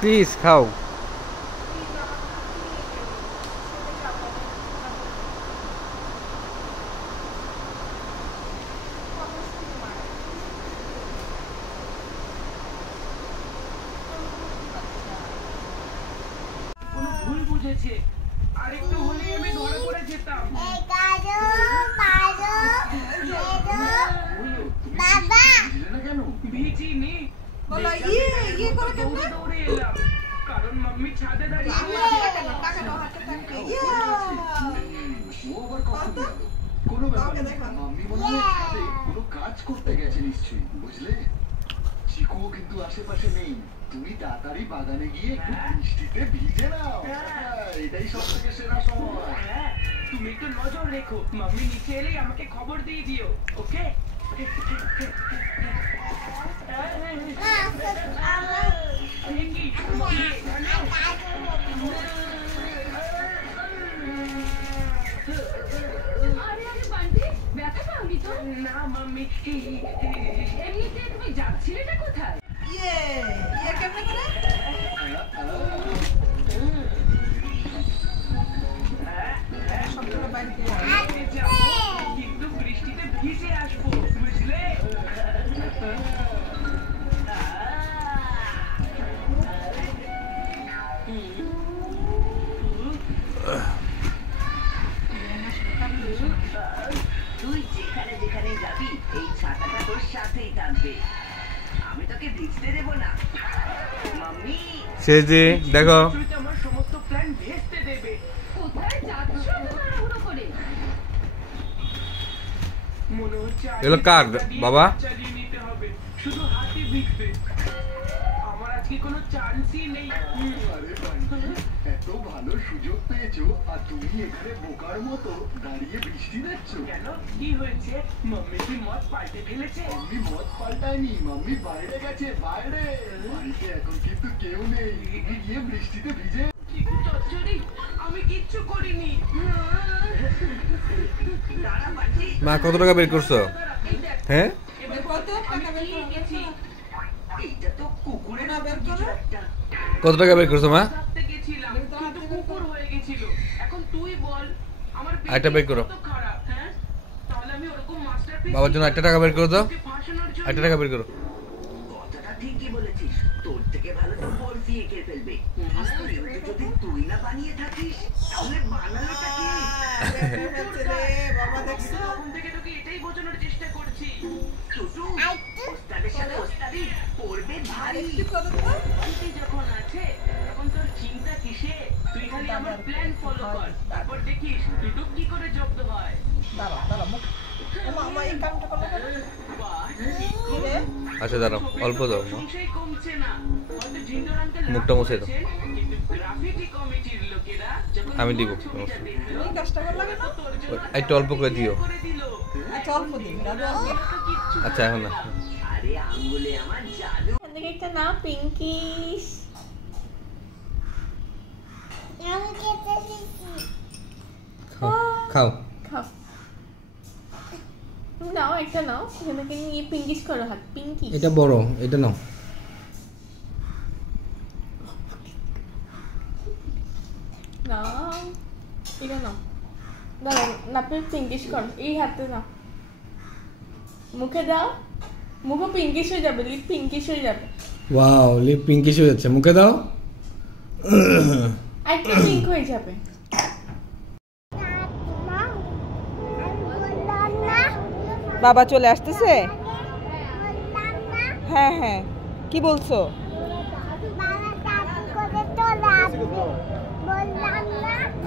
Please খাও। আরেকটু হলে আমি ধরে পড়ে যেতাম। বাবা কেন ভিজিনি? বলো ইয়ে করে কেমনে দৌড়ে এলাম, কারণ মাম্মি ছাদে দাঁড়িয়ে আছে। ও আবার কখন গেল? কোনো ব্যাপার না, মাম্মি মনে হয় ছাদে কোনো কাজ করতে গেছে নিশ্চয়ই, বুঝলে? চিকুও কিন্তু আশেপাশে নেই। তুমি তাড়াতাড়ি বাগানে গিয়ে একটু বৃষ্টিতে ভিজে নাও, এটাই সব থেকে সেরা সময়। তুমি একটু নজর রেখো, মাম্মি নিচে এলেই আমাকে খবর দিয়ে দিও, ওকে? ব্যথা পাওনি তো? না মাম্মি। এমনিতে তুমি যাচ্ছিলেটা কোথায়? কেমনে করে? কিন্তু বৃষ্টিতে ভিজে আসবো, বুঝলে? তুই যেখানে যেখানে যাবি এই ছাতাটা তোর সাথেই থাকবে, আমি তোকে ভিজতে দেবো না। মাম্মি সেজি দেখো আমার সমস্ত প্ল্যান ভেস্তে দেবে। কোথায় যাচ্ছ তাড়াহুড়ো করে? মনে হচ্ছে এগুলো কার বাবা? চালিয়ে নিতে হবে, শুধু হাতে ভিজবে। আমার আজকে কোনো চান্সই নেই। আরে বান্টি, এত ভালো সুযোগ পেয়েছো আর তুমি এখানে বোকার মতো দাঁড়িয়ে বৃষ্টি দেখছো কেন? কি হয়েছে? মাম্মি কি মত পাল্টে ফেলেছে? মাম্মি মত পাল্টায়নি, মাম্মি বাইরে গেছে, বাইরে। বাড়িতে এখন কিন্তু কেউ নেই, তুমি গিয়ে বৃষ্টিতে ভিজে। আমি কিচ্ছু করিনি। মা কত টাকা বের করছো? হ্যাঁ কত টাকা বের করছো মা? একটা বের করো বাবার জন্য, একটা টাকা বের করো তো, একটা টাকা বের করো। কথাটা ঠিকই বলেছিস, তোর থেকে ভালো তো বলছি এঁকে ফেলবে। যদি তুই না বানিয়ে থাকিস তাহলে বানানোটা কি? বাবা দেখছো, তখন থেকে তোকে এটাই বোঝানোর চেষ্টা করছি। টুটু ওস্তাদের সাথে ওস্তাদি পড়বে ভারী। তুই যখন আছে তখন তোর চিন্তা কিসে? তুই খালি আমার প্ল্যান ফলো কর, তারপর দেখিস টুটু কি করে জব্দ হয়। আচ্ছা দাঁড়াও, অল্প দাও, মুখটা মুছে দাও, আমি দিব, একটু অল্প করে দিও। আচ্ছা এখন না, একটা না পিঙ্কিশ খাও খাও, নাও একটা নাও, এখানে নিয়ে পিঙ্কিশ করো হাত, পিঙ্কিশ। এটা বড়, এটা নাও। নাও এটা নাও, দাঁড়াও না, পিঙ্কিশ করো এই হাতে নাও, মুখে দাও, মুখে পিঙ্কিশ হয়ে যাবে, লিপ পিঙ্কিশ হয়ে যাবে। ওয়াও, লিপ পিঙ্কিশ হয়ে যাচ্ছে, মুখে দাও, একটু পিঙ্ক হয়ে যাবে। বাবা চলে আসতেছে? হ্যাঁ হ্যাঁ, কি বলছো?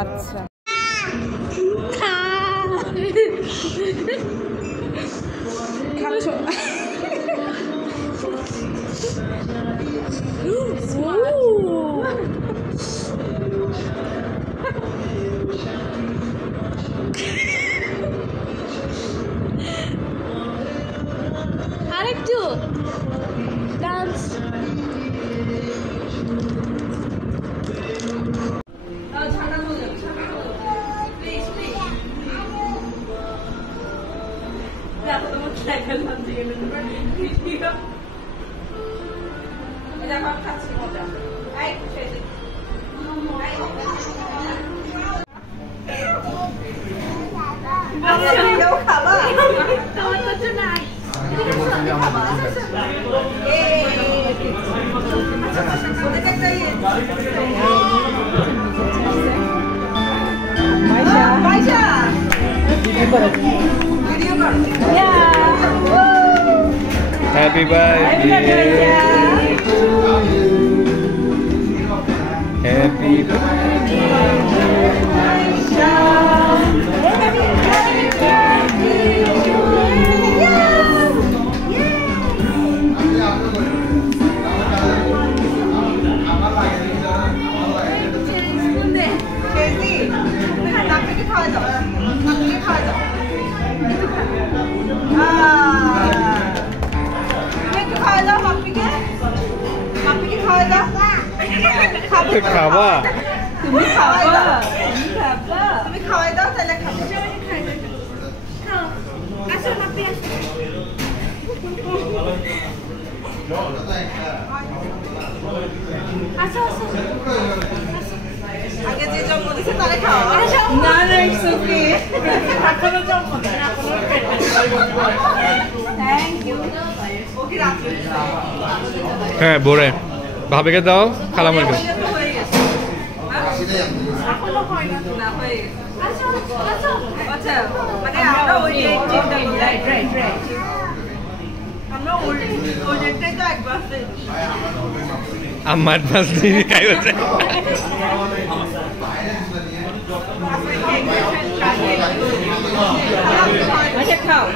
আচ্ছা খাচ্ছো? আরেকটু ডান্স। খাচ্ছি মজা। তোমার কিছু নাই Happy birthday. Happy খাবা তুমি খাওয়াই দাও তাহলে খাবো আগে যে জন্ম দিছে তারে খাওয়া না না ইটস ওকে এখনো জন্ম দেয় থ্যাংক ইউ ওকে রাখো হ্যাঁ বোরে ভাবিকে দাও খালামাকে এখনো হয় না না হয়ে আচ্ছা মানে আমরা ওই রাইট আমরা ওই ডেটটাই তো একবার আমার পাশ দিয়ে খাই হচ্ছে আচ্ছা খাও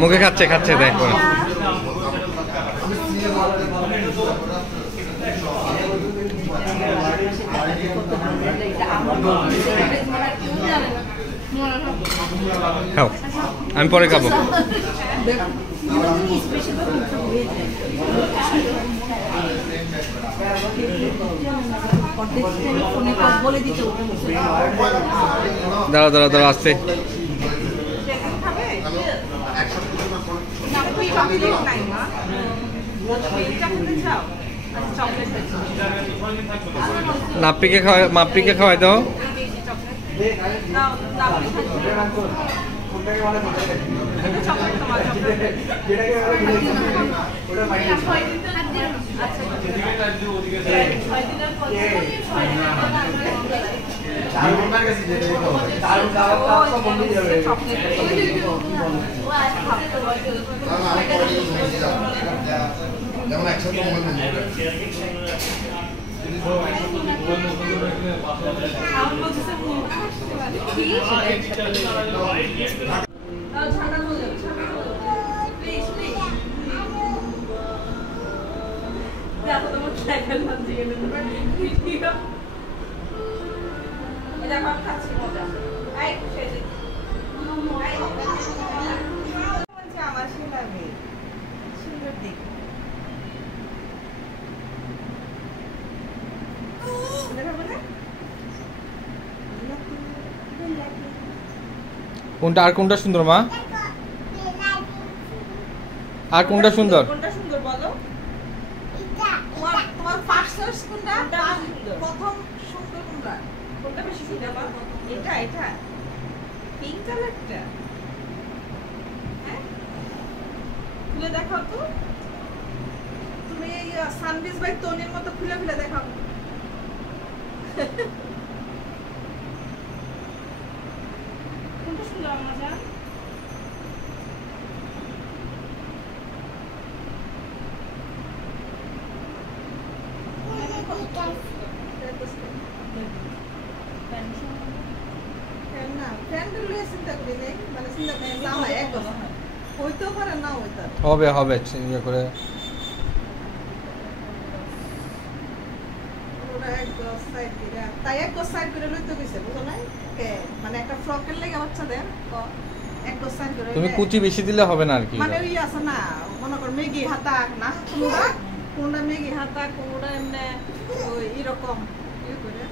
মুখে খাচ্ছে খাচ্ছে দেখো খাও আমি পরে খাবো দাঁড়া দাঁড়া দাঁড়া আসছে মাপ্পিকে খাওয়াই দাও কোনটা আর কোনটা সুন্দর মা আর কোনটা সুন্দর কোনটা সুন্দর বলো তোমার ফার্স্ট সার্চ কোনটা প্রথম সুন্দর কোনটা কোনটা বেশি সুন্দর বল এটা এটা পিঙ্ক কালারটা হ্যাঁ খুলে দেখাও তো তুমি এই সানবিজ বাই তোনের মতো খুলে খুলে দেখাও কোনটা সুন্দর মজা হবে হবে ইয়ে করে তুমি কুচি বেশি দিলে হবে না আর কি মানে ওই আছে না মনে কর মেগি হাতা না কোনটা মেগি হাতা কোনটা এমনি ওই এরকম ইয়ে করে